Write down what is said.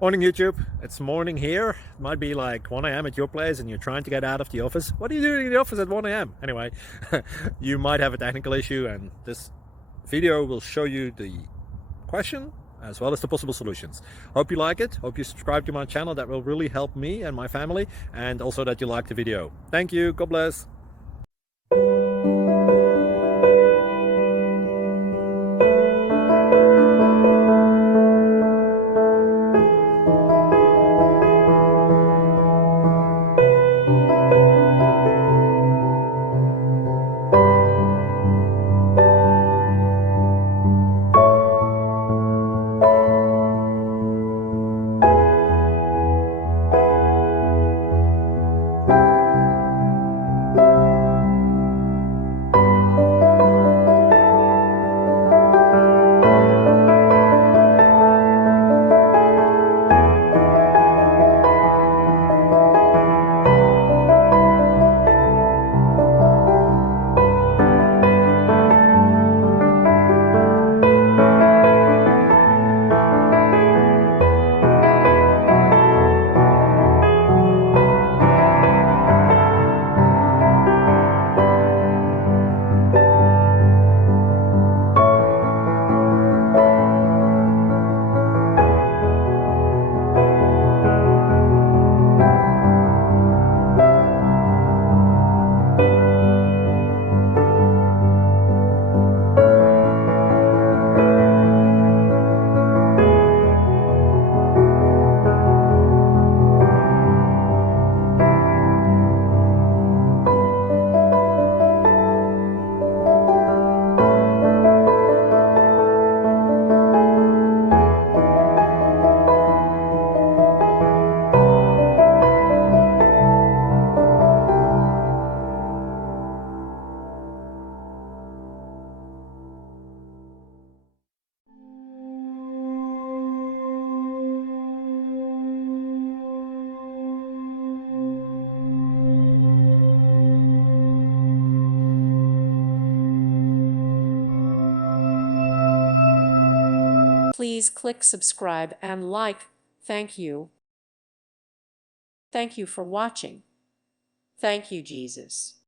Morning YouTube, it's morning here. It might be like 1 a.m. at your place and you're trying to get out of the office. What are you doing in the office at 1 a.m.? Anyway, you might have a technical issue and this video will show you the question as well as the possible solutions. Hope you like it, hope you subscribe to my channel. That will really help me and my family, and also that you like the video. Thank you, God bless. Please click subscribe and like. Thank you. Thank you for watching. Thank you, Jesus.